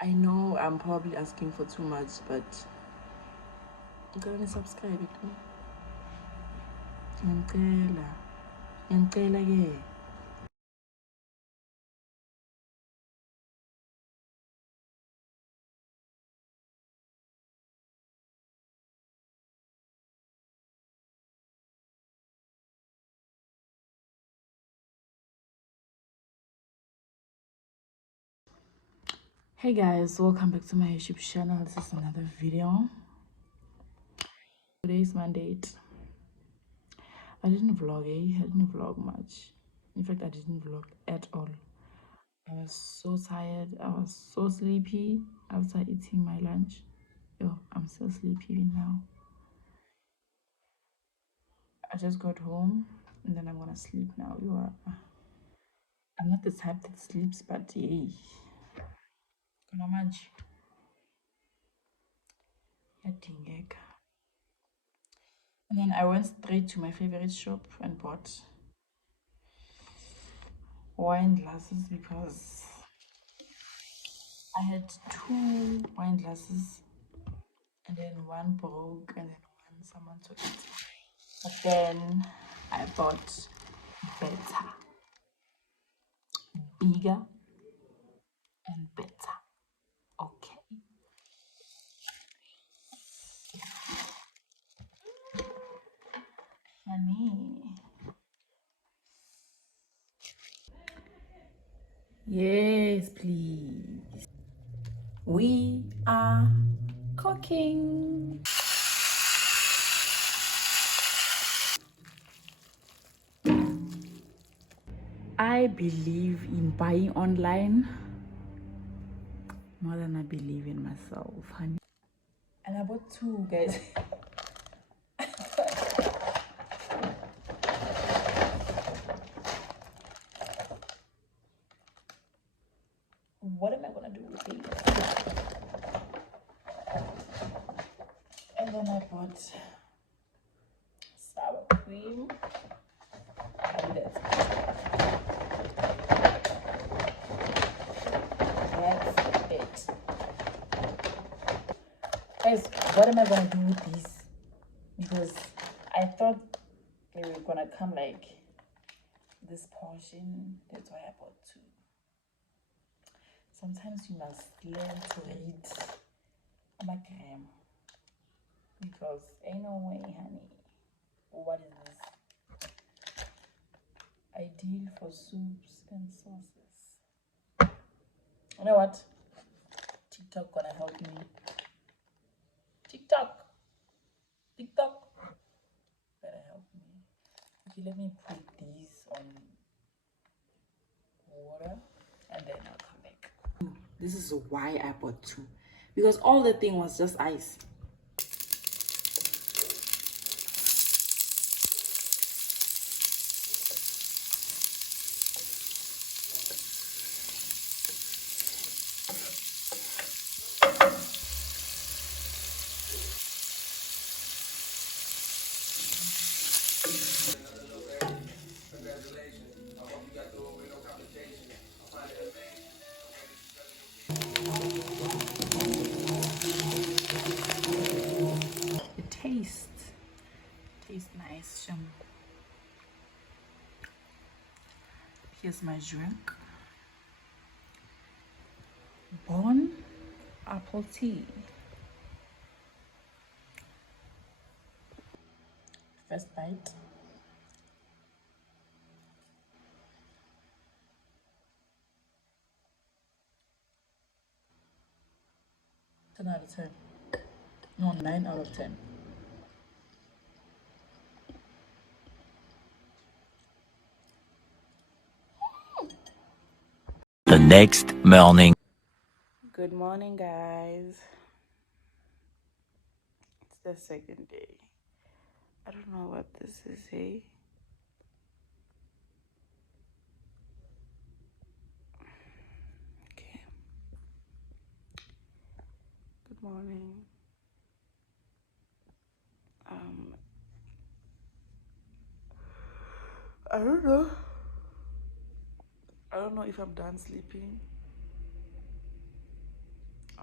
I know I'm probably asking for too much, but you gotta subscribe it. Ngiyacela ke. Hey guys, welcome back to my YouTube channel. This is another video. Today is Monday. I didn't vlog, I didn't vlog much. In fact, I didn't vlog at all. I was so tired. I was so sleepy after eating my lunch. Yo, I'm so sleepy now. I just got home and then I'm gonna sleep now. I'm not the type that sleeps, but hey, manje yadingeka. And then I went straight to my favorite shop and bought wine glasses because I had 2 wine glasses and then one broke and then one someone took it. But then I bought better, bigger and better. Okay. Honey. Yes, please. We are cooking. I believe in buying online more than I believe in myself, honey. And I bought 2, guys. What am I gonna do with these? And then I bought sour cream. And that's it. Guys, what am I gonna do with these? Because I thought they were gonna come like this portion. That's why I bought 2. Sometimes you must learn to read magram. Because ain't no way, honey. What is this? Ideal for soups and sauces. You know what? TikTok gonna help me. TikTok better help me. Okay, let me put these on water and then I'll come back. This is why I bought 2, because all the thing was just ice. It tastes nice. Here's my drink. Bon apple tea. First bite. 10 out of 10. No, 9 out of 10. The next morning. Good morning, guys. It's the second day. I don't know what this is, hey? Okay. Good morning. I don't know. I don't know if I'm done sleeping.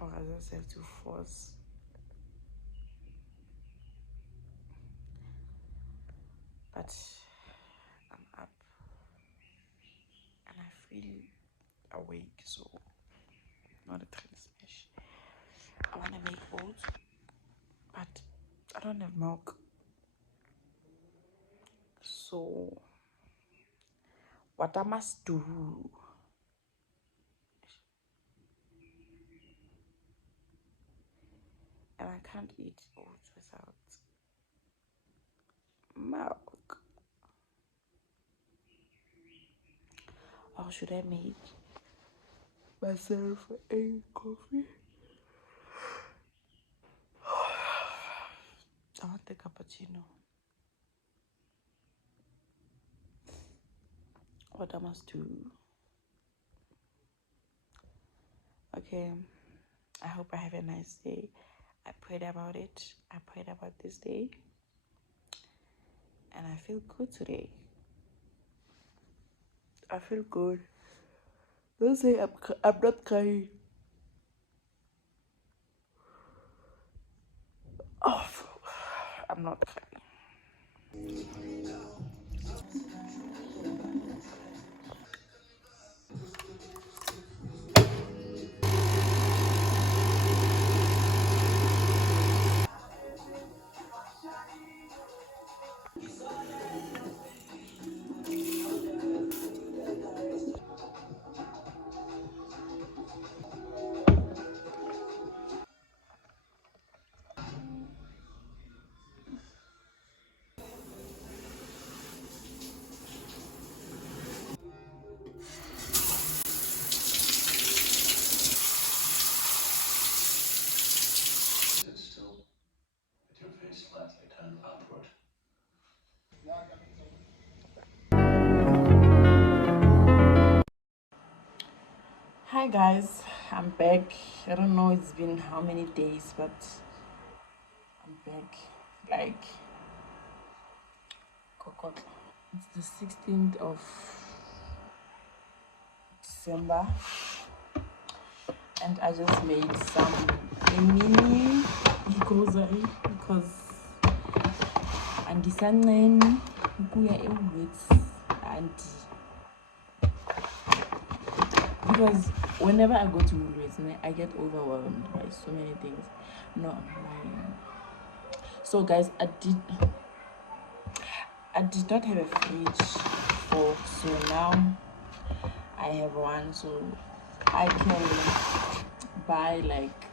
or I just have to force. But I'm up and I feel awake, so not a train smash. I want to make oats, but I don't have milk. So what I must do, and I can't eat oats without milk. Or should I make myself a coffee? I want the cappuccino. What I must do. Okay, I hope I have a nice day. I prayed about it. I prayed about this day. And I feel good today. I feel good. Don't say I'm not crying. Oh, I'm not crying. Hi guys, I'm back. I don't know it's been how many days, but I'm back. Like, it's the 16th of December, and I just made a mini grocery because andisanceni ukuya eWoolworths and because whenever I go to Woolworths, I get overwhelmed by so many things. No, I'm lying. So guys, I did not have a fridge before, so now I have one, so I can buy like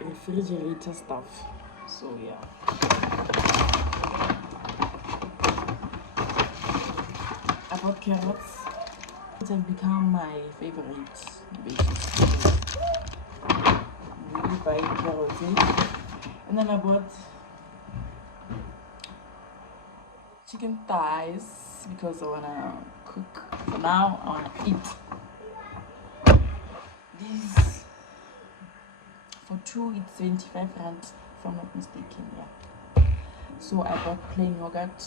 refrigerator stuff. So yeah, I bought carrots. It have become my favorite veggies. I'm really buying carrots in. And then I bought chicken thighs because I wanna cook. For now, I wanna eat. These for two, it's 25 rand, if I'm not mistaken. Yeah. So I bought plain yogurt.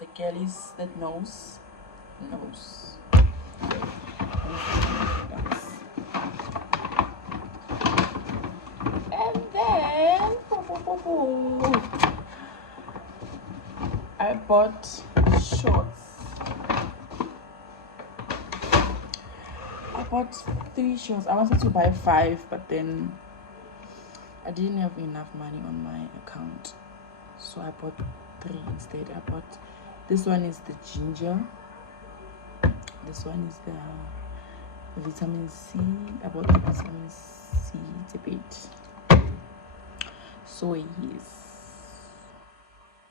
The girlies that knows. And then I bought shorts. I bought 3 shorts. I wanted to buy 5, but then I didn't have enough money on my account, so I bought 3 instead. I bought this one is the ginger. This one is the vitamin C. I bought the vitamin C debate. So yes,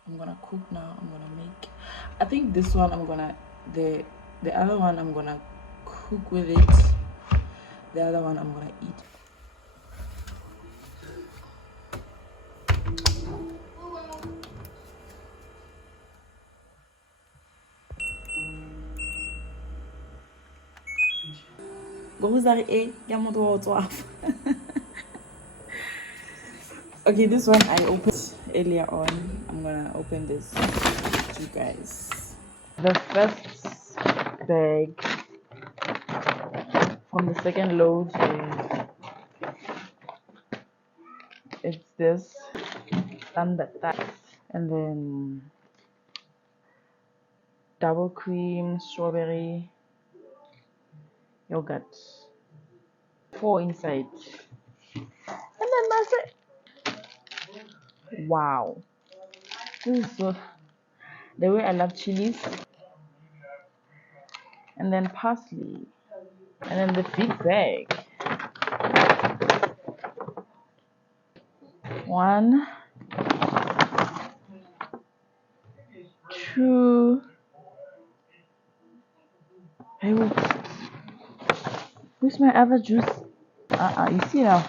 I'm gonna cook now. I'm gonna make, I think this one I'm gonna, the other one I'm gonna cook with it. The other one I'm gonna eat. Okay, this one I opened earlier on. I'm gonna open this to you guys. The first bag from the second load it's this standard that, and then double cream, strawberry, yogurt, 4 inside, and then that's it. Wow, this is so the way I love chilies. And then parsley, and then the big bag. 1, 2. Hey, where's my other juice? You see now.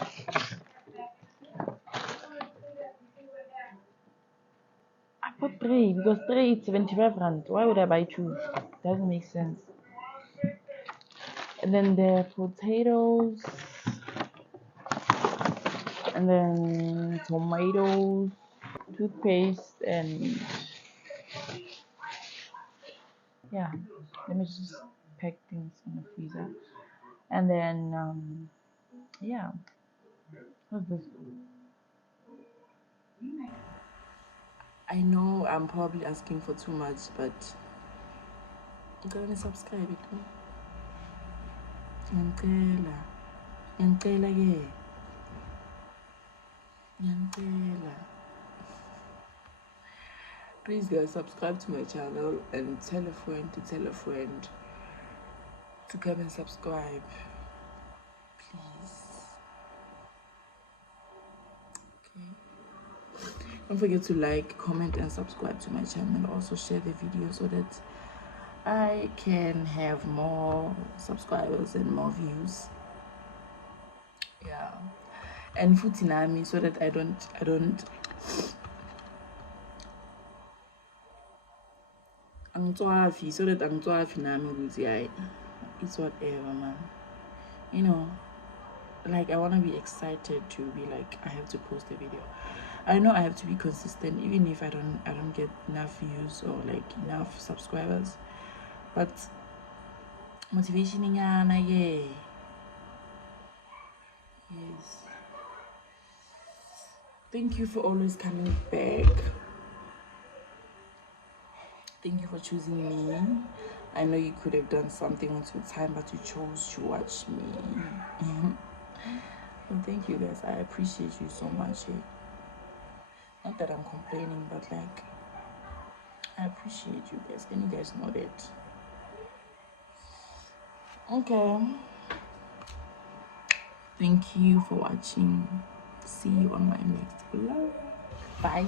I bought 3 because 3 is 75 rand. Why would I buy 2? Doesn't make sense. And then the potatoes, and then tomatoes, toothpaste, and yeah. Let me just pack things in the freezer. And then yeah. What's this? I know I'm probably asking for too much, but go and subscribe it. Please guys, subscribe to my channel and tell a friend to come and subscribe. Please. Okay. Don't forget to like, comment, and subscribe to my channel. Also share the video so that I can have more subscribers and more views. Yeah. And futinami so that I don't so that it's whatever, man. You know, like I want to be excited to be like I have to post a video. I know I have to be consistent even if I don't get enough views or like enough subscribers, but motivation yeah. Yes, thank you for always coming back. Thank you for choosing me. I know you could have done something with your time, but you chose to watch me. Well, thank you guys. I appreciate you so much. Not that I'm complaining, but like I appreciate you guys, and you guys know that. Okay. Thank you for watching. See you on my next vlog. Bye.